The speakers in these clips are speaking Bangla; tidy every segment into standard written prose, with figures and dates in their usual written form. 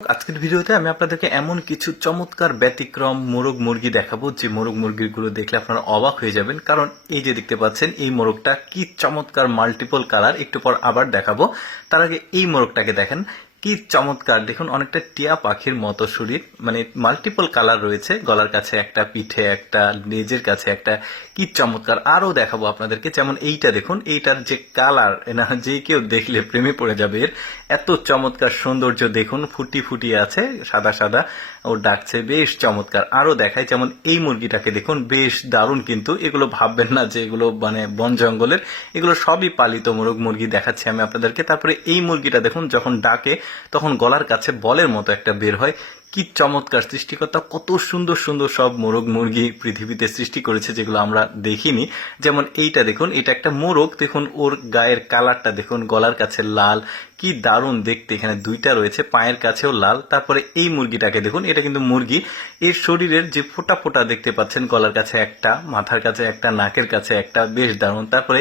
আজকের ভিডিওতে আমি আপনাদেরকে এমন কিছু চমৎকার ব্যতিক্রম মোরগ মুরগি দেখাবো যে মোরগ মুরগিগুলো দেখলে আপনারা অবাক হয়ে যাবেন। কারণ এই যে দেখতে পাচ্ছেন এই মোরগটা কি চমৎকার মাল্টিপল কালার, একটু পর আবার দেখাবো। তার আগে এই মোরগটাকে দেখেন কি চমৎকার, দেখুন অনেকটা টিয়া পাখির মতো শরীর, মানে মাল্টিপল কালার রয়েছে, গলার কাছে একটা, পিঠে একটা, লেজের কাছে একটা, কি চমৎকার। আরো দেখাবো আপনাদেরকে, যেমন এইটা দেখুন, এইটার যে কালার, না যে কেউ দেখলে প্রেমে পড়ে যাবে। এর এত চমৎকার সৌন্দর্য দেখুন, ফুটি ফুটি আছে, সাদা সাদা ও ডাকছে, বেশ চমৎকার। আরো দেখাই, যেমন এই মুরগিটাকে দেখুন, বেশ দারুণ। কিন্তু এগুলো ভাববেন না যে এগুলো মানে বন জঙ্গলের, এগুলো সবই পালিত মোরগ মুরগি দেখাচ্ছি আমি আপনাদেরকে। তারপরে এই মুরগিটা দেখুন, যখন ডাকে তখন গলার কাছে বলের মতো একটা বের হয়। কি চমৎকার, সৃষ্টিকর্তা কত সুন্দর সুন্দর সব মোরগ মুরগি পৃথিবীতে সৃষ্টি করেছে যেগুলো আমরা দেখিনি। যেমন এইটা দেখুন, এটা একটা মোরগ, দেখুন ওর গায়ের কালারটা দেখুন, গলার কাছে লাল, কি দারুণ দেখতে। এখানে দুইটা রয়েছে, পায়ের কাছেও লাল। তারপরে এই মুরগিটাকে দেখুন, এটা কিন্তু মুরগি, এর শরীরের যে ফোটা ফোটা দেখতে পাচ্ছেন, গলার কাছে একটা, মাথার কাছে একটা, নাকের কাছে একটা, বেশ দারুণ। তারপরে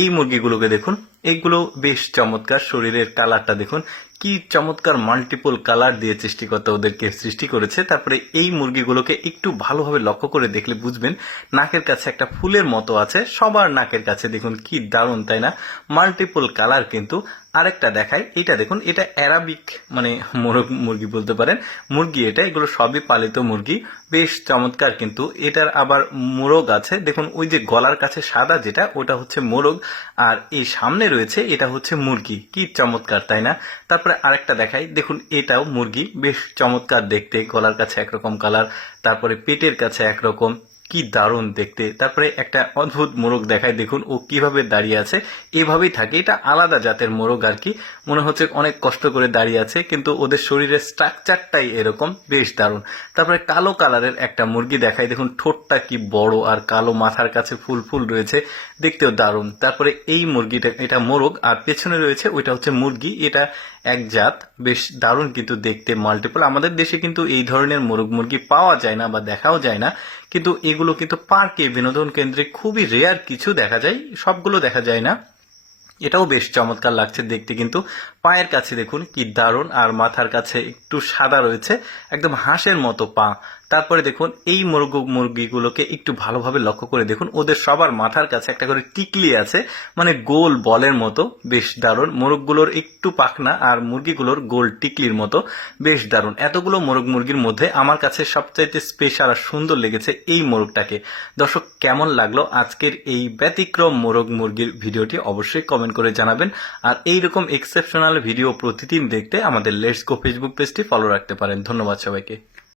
এই মুরগিগুলোকে দেখুন, এইগুলো বেশ চমৎকার, শরীরের কালারটা দেখুন কি চমৎকার, মাল্টিপল কালার দিয়ে সৃষ্টিকর্তা ওদেরকে সৃষ্টি করেছে। তারপরে এই মুরগিগুলোকে একটু ভালোভাবে লক্ষ্য করে দেখলে বুঝবেন, নাকের কাছে একটা ফুলের মতো আছে, সবার নাকের কাছে দেখুন, কি দারুণ তাই না, মাল্টিপল কালার। কিন্তু আরেকটা দেখাই, এটা দেখুন, এটা অ্যারাবিক মানে মোরগ মুরগি বলতে পারেন, মুরগি এটা, এগুলো সবই পালিত মুরগি, বেশ চমৎকার। কিন্তু এটার আবার মোরগ আছে, দেখুন ওই যে গলার কাছে সাদা যেটা, ওটা হচ্ছে মোরগ, আর এই সামনে রয়েছে এটা হচ্ছে মুরগি। কি চমৎকার তাই না। তারপরে আরেকটা দেখাই, দেখুন এটাও মুরগি, বেশ চমৎকার দেখতে, গলার কাছে একরকম কালার, তারপরে পেটের কাছে একরকম, কি দারুণ দেখতে। তারপরে একটা অদ্ভুত মোরগ দেখায়, দেখুন ও কিভাবে দাঁড়িয়ে আছে, এভাবেই থাকে, এটা আলাদা জাতের মোরগ আর কি, মনে হচ্ছে অনেক কষ্ট করে দাঁড়িয়ে আছে, কিন্তু ওদের শরীরের স্ট্রাকচারটাই এরকম, বেশ দারুণ। তারপরে কালো কালারের একটা মুরগি দেখায়, দেখুন ঠোঁটটা কি বড়, আর কালো, মাথার কাছে ফুল ফুল রয়েছে, দেখতেও দারুণ। তারপরে এই মুরগিটা, এটা মোরগ, আর পেছনে রয়েছে ওইটা হচ্ছে মুরগি, এটা এক জাত, বেশ দারুণ কিন্তু দেখতে, মাল্টিপল। আমাদের দেশে কিন্তু এই ধরনের মোরগ মুরগি পাওয়া যায় না বা দেখাও যায় না, কিন্তু এগুলো কিন্তু পার্কে, বিনোদন কেন্দ্রে খুবই রেয়ার কিছু দেখা যায়, সবগুলো দেখা যায় না। এটাও বেশ চমৎকার লাগছে দেখতে। কিন্তু পায়ের কাছে দেখুন কি দারুণ, আর মাথার কাছে একটু সাদা রয়েছে, একদম হাঁসের মতো পা। তারপরে দেখুন এই মুরগিগুলোকে একটু ভালোভাবে লক্ষ্য করে দেখুন, ওদের সবার মাথার কাছে একটা করে টিকলি আছে, মানে গোল বলের মতো, বেশ দারুণ। মোরগগুলোর একটু পাখনা, আর মুরগিগুলোর গোল টিকলির মতো, বেশ দারুণ। এতগুলো মোরগ মুরগির মধ্যে আমার কাছে সবচাইতে স্পেশাল আর সুন্দর লেগেছে এই মোরগটাকে। দর্শক, কেমন লাগলো আজকের এই ব্যতিক্রম মোরগ মুরগির ভিডিওটি অবশ্যই কমেন্ট করে জানাবেন। আর এইরকম এক্সেপশনাল ভিডিও প্রতিদিন দেখতে আমাদের লেটস গো ফেসবুক পেজটি ফলো রাখতে পারেন। ধন্যবাদ সবাইকে।